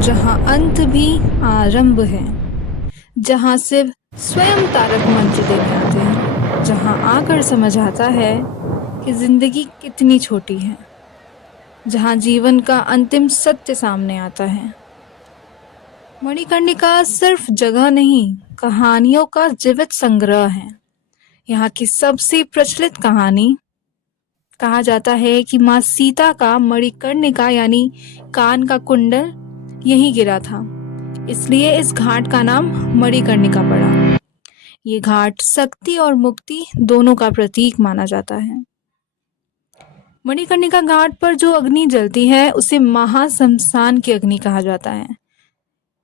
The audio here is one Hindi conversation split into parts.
जहाँ अंत भी आरंभ है, जहाँ सिर्फ स्वयं तारक मंत्र देने आते हैं, जहाँ आकर समझ आता है कि जिंदगी कितनी छोटी है, जहाँ जीवन का अंतिम सत्य सामने आता है। मणिकर्णिका सिर्फ जगह नहीं, कहानियों का जीवित संग्रह है। यहाँ की सबसे प्रचलित कहानी, कहा जाता है कि माँ सीता का मणिकर्णिका यानी कान का कुंडल यहीं गिरा था, इसलिए इस घाट का नाम मणिकर्णिका पड़ा। ये घाट शक्ति और मुक्ति दोनों का प्रतीक माना जाता है। मणिकर्णिका घाट पर जो अग्नि जलती है उसे महाश्मशान की अग्नि कहा जाता है।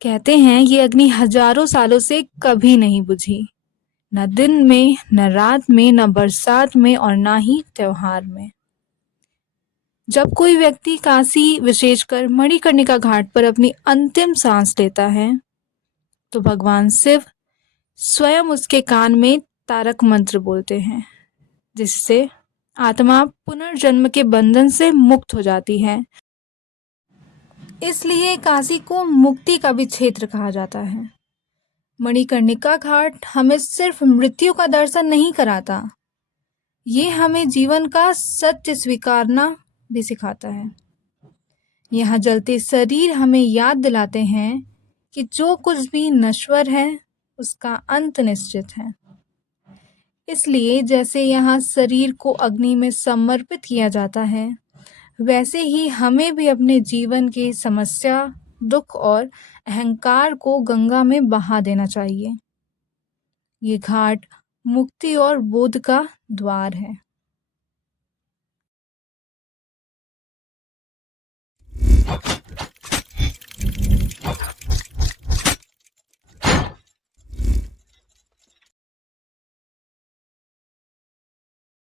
कहते हैं ये अग्नि हजारों सालों से कभी नहीं बुझी, न दिन में, न रात में, न बरसात में और ना ही त्योहार में। जब कोई व्यक्ति काशी, विशेषकर मणिकर्णिका घाट पर अपनी अंतिम सांस लेता है तो भगवान शिव स्वयं उसके कान में तारक मंत्र बोलते हैं, जिससे आत्मा पुनर्जन्म के बंधन से मुक्त हो जाती है। इसलिए काशी को मुक्ति का भी क्षेत्र कहा जाता है। मणिकर्णिका घाट हमें सिर्फ मृत्यु का दर्शन नहीं कराता, ये हमें जीवन का सत्य स्वीकारना भी सिखाता है। यहाँ जलते शरीर हमें याद दिलाते हैं कि जो कुछ भी नश्वर है उसका अंत निश्चित है। इसलिए जैसे यहाँ शरीर को अग्नि में समर्पित किया जाता है, वैसे ही हमें भी अपने जीवन की समस्या, दुख और अहंकार को गंगा में बहा देना चाहिए। ये घाट मुक्ति और बोध का द्वार है।